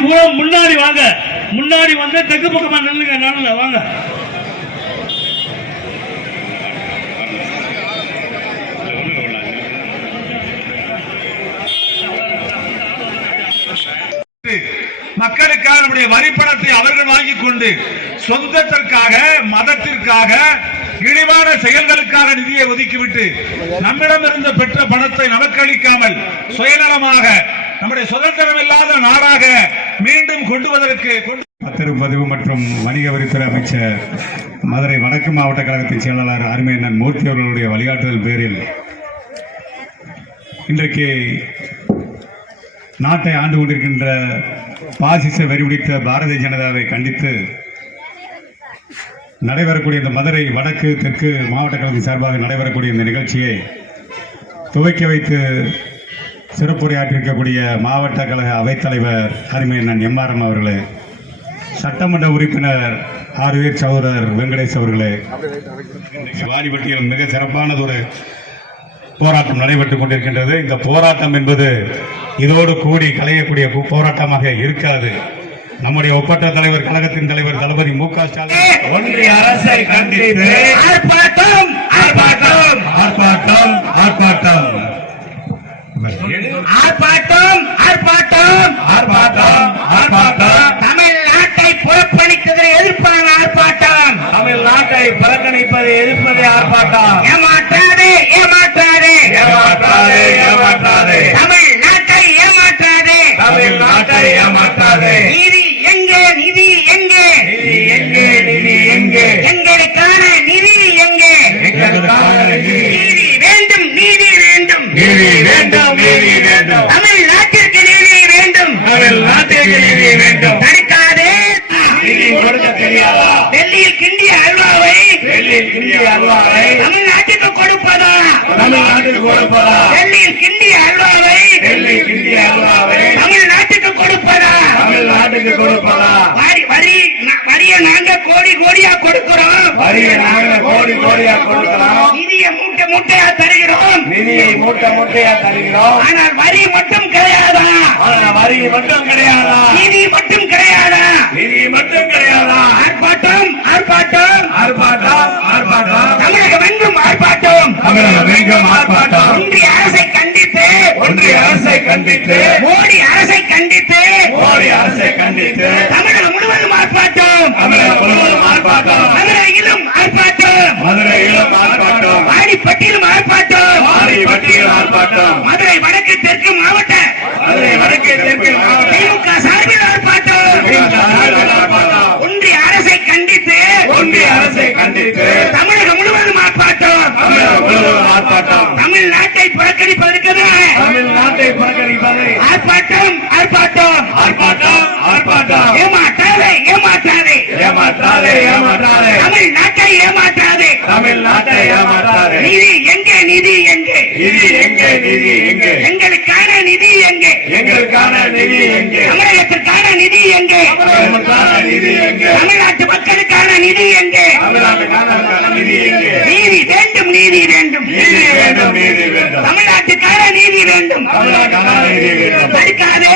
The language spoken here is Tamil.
பூரா முன்னாடி வாங்க. முன்னாடி வந்து தெற்கு பக்கமா நில்லுங்க வாங்க. மக்களுக்காக நம்முடைய வரிப்பணத்தை அவர்கள் வாங்கிக் கொண்டு சொந்தத்திற்காக மதத்திற்காக இழிவான செயல்களுக்காக நிதியை ஒதுக்கிவிட்டு நம்மிடமிருந்து பெற்ற பணத்தை நமக்கு அளிக்காமல் சுயநலமாக நம்முடைய சுதந்திரம் இல்லாத நாடாக மீண்டும் கொண்டு வருவதற்கு கொண்டு பத்திரப்பதிவு மற்றும் வணிக வரித்துறை அமைச்சர் மதுரை வடக்கு மாவட்ட கழகத்தின் செயலாளர் அருமையண்ணன் மூர்த்தி அவர்களுடைய வழிகாட்டுதல் பேரில் இன்றைக்கு நாட்டை ஆண்டு கொண்டிருக்கின்ற பாசிச வெறிபிடித்த பாரதிய ஜனதாவை கண்டித்து நடைபெறக்கூடிய இந்த மதுரை வடக்கு தெற்கு மாவட்ட கழகத்தின் சார்பாக நடைபெறக்கூடிய இந்த நிகழ்ச்சியை துவக்கி வைத்து சிறப்புரையாற்றிருக்கக்கூடிய மாவட்ட கழக அவைத்தலைவர் அருமையண்ணன் எம்ஆர்எம் அவர்களே சட்டமன்ற உறுப்பினர் ஆர்வீர் சகோதரர் வெங்கடேஷ் அவர்களே வாடிப்பட்டியில் மிக சிறப்பானதொரு போராட்டம் நடைபெற்றுக் கொண்டிருக்கின்றது. இந்த போராட்டம் என்பது இதோடு கூடி கலையக்கூடிய போராட்டமாக இருக்காது நம்முடைய ஒப்பற்ற தலைவர் கழகத்தின் தலைவர் தளபதி மு க ஸ்டாலின் ஒன்றிய அரசை கண்டித்து ஆர்ப்பாட்டம் ஆர்ப்பாட்டம் ஆர்ப்பாட்டம் ஆர்ப்பாட்டம். ஆர்ப்பாட்டம் ஆர்ப்பாட்டம் ஆர்ப்பாட்டம். ஆர்ப்பாட்டம் தமிழ்நாட்டை புறப்பணித்ததை எதிர்ப்பான ஆர்ப்பாட்டம். தமிழ்நாட்டை புறக்கணிப்பதை எதிர்ப்பதை ஆர்ப்பாட்டம். ஏமாற்றாதே ஏமாற்றாதே. ஏமாற்றாதே ஏமாற்றாதே. தமிழ்நாட்டை ஏமாற்றாதே. தமிழ்நாட்டை ஏமாற்றாதே. நீதி எங்கே நிதி எங்கே? நிதி எங்கே நிதி எங்கே? எங்களுக்கான நிதி எங்கே? எங்களுக்கான நிதி. நீதி வேண்டும் நீதி வேண்டும் நீதி வேண்டும். நீதி நீதி வேண்டும் தடுக்காதே டெல்லியில் கிண்டிய அல்வாவை டெல்லியில் இந்திய அல்வாவை தமிழ்நாட்டுக்கு கொடுப்பதா? தமிழ்நாட்டில் கொடுப்பதா? டெல்லியில் கிண்டிய அல்வாவை டெல்லி இந்திய அல்வாவை தமிழ்நாட்டுக்கு கொடுப்பதா? தமிழ்நாட்டுக்கு கொடுப்பதா? வரி வரி ந- வரிய நாங்க கோடி கோடியா கொடுக்கிறோம். வரிய நாங்கள் கோடி கோடியா கொடுக்கிறோம். நிதியை மூட்டை மூட்டையா தருகிறோம். நிதியை மூட்டை மூட்டையா தருகிறோம். ஆனால் வரி மட்டும் கிடையாதா? வரி மட்டும் கிடையாதா? நிதி மட்டும் கிடையாதா? நிதி மட்டும் கிடையாதா? ஆர்ப்பாட்டம் ஆர்ப்பாட்டம். ஆர்ப்பாட்டம் ஆர்ப்பாட்டம். தமிழகம் எங்கும் ஆர்ப்பாட்டம். தமிழகம் எங்கும் ஆர்ப்பாட்டம். ஒன்றிய அரசை கண்டித்து ஒன்றிய அரசை கண்டித்து மோடி அரசை கண்டித்து மோடி அரசை கண்டித்து தமிழகம் முழுவதும் ஆர்ப்பாட்டம். தமிழகம் முழுவதும் ஆர்ப்பாட்டம். மதுரையிலும் ஆர்ப்பாட்டம். மதுரையிலும் ஆர்ப்பாட்டம். வாடிப்பட்டியிலும் ஆர்ப்பாட்டம். ஆதிபட்டியில் ஆர்ப்பாட்டம். மதுரை வடக்கு தெற்கு மாவட்ட மதுரை வடக்கு தெற்கு மாவட்ட திமுக சார்பில் ஆர்ப்பாட்டம் திமுக சார்பில் ஆர்ப்பாட்டம். ஒன்றிய அரசை கண்டித்து ஒன்றிய அரசை கண்டித்து தமிழகம் முழுவதும் ஆர்ப்பாட்டம் தமிழகம் முழுவதும் ஆர்ப்பாட்டம் தமிழ்நாட்டை புறக்கணிப்பதற்கு தமிழ்நாட்டை புறக்கணிப்பதை ஆர்ப்பாட்டம். ஆர்ப்பாட்டம். ஆர்ப்பாட்டம். ஆர்ப்பாட்டம். ஏமாற்றாதே ஏமாற்றாதே. ஏமாற்றாதே ஏமாற்றாதே. தமிழ்நாட்டை ஏமாற்றாதே. தமிழ்நாட்டை ஏமாற்றாதே. நிதி எங்கே நிதி எங்கே? நிதி எங்கே நிதி எங்கே? எங்களுக்கான நிதி எங்கே? எங்களுக்கான நிதி எங்கே? தமிழகத்திற்கான நிதி எங்கே? தமிழுக்கான நிதி எங்கே? தமிழ்நாட்டு மக்களுக்கான நிதி எங்கே? தமிழ்நாட்டுக்கான நீதி வேண்டும் நீதி வேண்டும். தமிழ்நாட்டுக்கான நீதி வேண்டும். நடிக்காதே